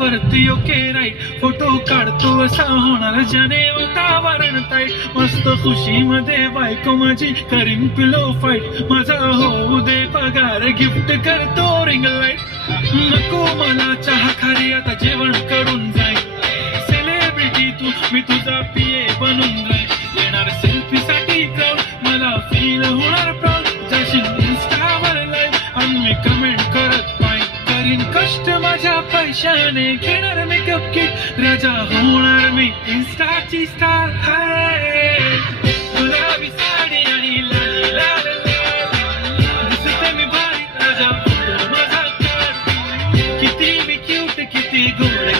वरती okay right, photo काढतो असा होणार ज्याने वातावरण ताईट, मस्त खुशीमध्ये बायको माझी करीन पिलो फाईट, माझा होऊ दे पगार गिफ्ट करतो रिंग लाईट, नको मला चहा खारी आता जेवण करून जाईल, सेलिब्रिटी तू मी तुझा पिये बनून राहील, येणार सेल्फी साठी क्राऊड मला फील होणार प्राऊड, जाशील इन्स्टावर लाईव्ह आणि मी कमेंट करत पाहिजे, करीन कष्ट माझ्या पैशाने, घेणार मेकअप किट राजा होणार मी इन्स्टाची स्टार, गुलाबी साडी आणि लाल लाल लाल, दिसते मी भारी राजा माझा कार, किती मी क्यूट किती गोड